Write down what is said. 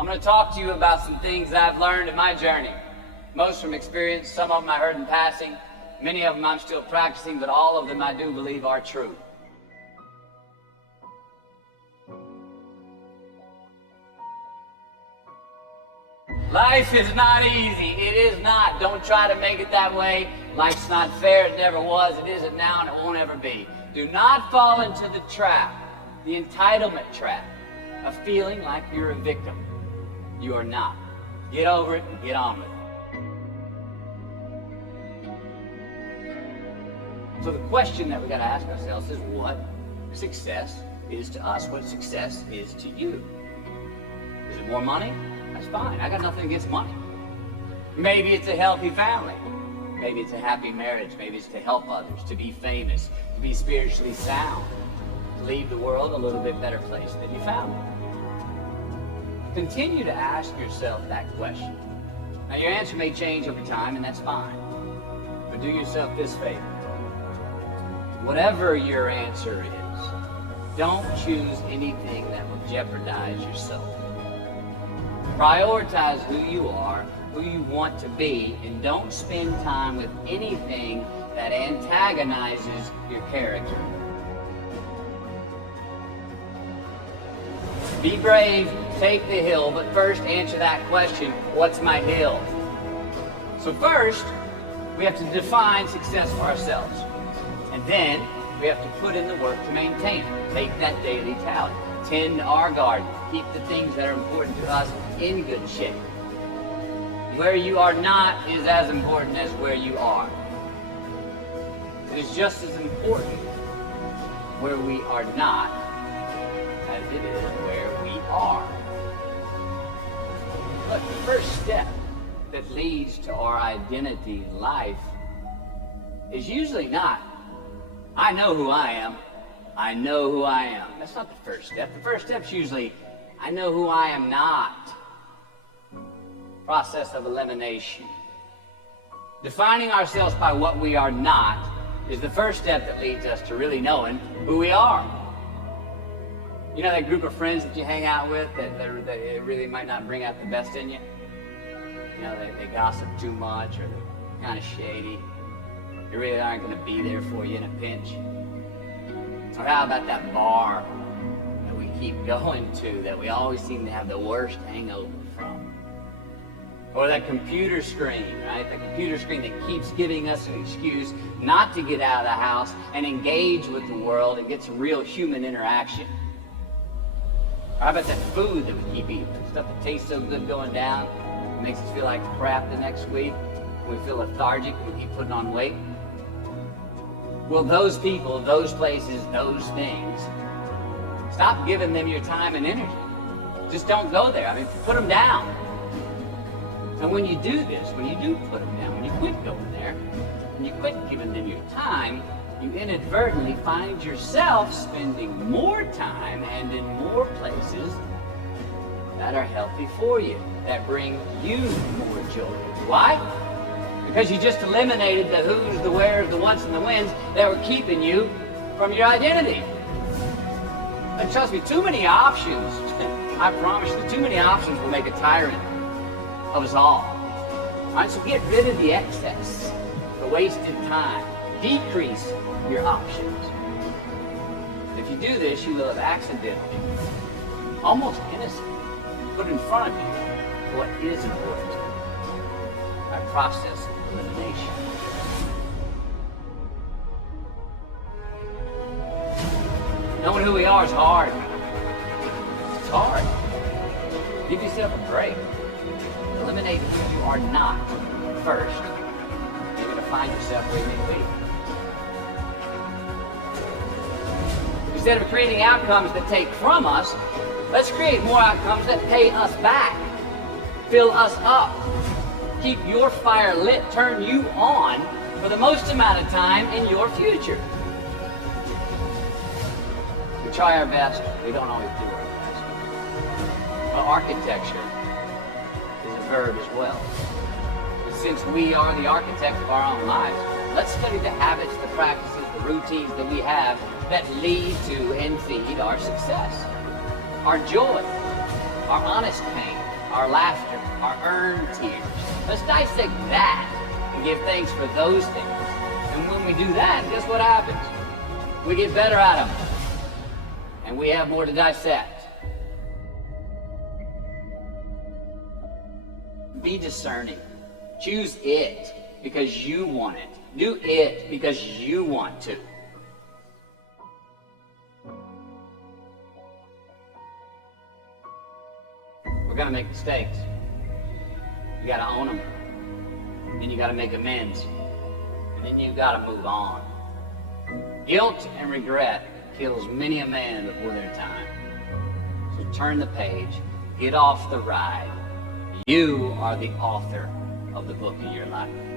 I'm going to talk to you about some things I've learned in my journey. Most from experience, some of them I heard in passing, many of them I'm still practicing, but all of them I do believe are true. Life is not easy. It is not. Don't try to make it that way. Life's not fair. It never was. It isn't now, and it won't ever be. Do not fall into the trap, the entitlement trap, of feeling like you're a victim. You are not. Get over it and get on with it. So the question that we got to ask ourselves is what success is to us, what success is to you. Is it more money? That's fine. I got nothing against money. Maybe it's a healthy family. Maybe it's a happy marriage. Maybe it's to help others, to be famous, to be spiritually sound, to leave the world a little bit better place than you found it. Continue to ask yourself that question. Now your answer may change over time, and that's fine. But do yourself this favor. Whatever your answer is, don't choose anything that will jeopardize yourself. Prioritize who you are, who you want to be, and don't spend time with anything that antagonizes your character. Be brave, take the hill, but first answer that question, what's my hill? So first, we have to define success for ourselves. And then, we have to put in the work to maintain it. Take that daily tally. Tend our garden. Keep the things that are important to us in good shape. Where you are not is as important as where you are. It is just as important where we are not as it is where we are. But the first step that leads to our identity in life is usually not, I know who I am. I know who I am. That's not the first step. The first step's usually, I know who I am not. Process of elimination. Defining ourselves by what we are not is the first step that leads us to really knowing who we are. You know that group of friends that you hang out with that really might not bring out the best in you? You know, they gossip too much, or they're kind of shady. They really aren't going to be there for you in a pinch. Or how about that bar that we keep going to that we always seem to have the worst hangover from? Or that computer screen, right? The computer screen that keeps giving us an excuse not to get out of the house and engage with the world and get some real human interaction. Or how about that food that we keep eating? Stuff that tastes so good going down, it makes us feel like crap the next week. We feel lethargic, we keep putting on weight. Well, those people, those places, those things, stop giving them your time and energy. Just don't go there. I mean, put them down. And when you do this, when you do put them down, when you quit going there, when you quit giving them your time, you inadvertently find yourself spending more time and in more places that are healthy for you, that bring you more joy. Why? Because you just eliminated the who's, the where's, the what's, and the when's that were keeping you from your identity. And trust me, too many options, I promise you, too many options will make a tyrant of us all. All right, so get rid of the excess, the wasted time. Decrease your options. If you do this, you will have accidentally, almost innocently, put in front of you what is important to you by process of elimination. Knowing who we are is hard. It's hard. Give yourself a break. Eliminate who you are not first. You're going to find yourself where you may be. Instead of creating outcomes that take from us, let's create more outcomes that pay us back, fill us up, keep your fire lit, turn you on for the most amount of time in your future. We try our best, we don't always do our best. But architecture is a verb as well. And since we are the architect of our own lives, let's study the habits, the practices, the routines that we have that lead to and feed our success, our joy, our honest pain, our laughter, our earned tears. Let's dissect that and give thanks for those things. And when we do that, guess what happens? We get better at them. And we have more to dissect. Be discerning. Choose it because you want it. Do it because you want to. We're gonna make mistakes. You gotta own them. Then you gotta make amends. And then you gotta move on. Guilt and regret kills many a man before their time. So turn the page, get off the ride. You are the author of the book of your life.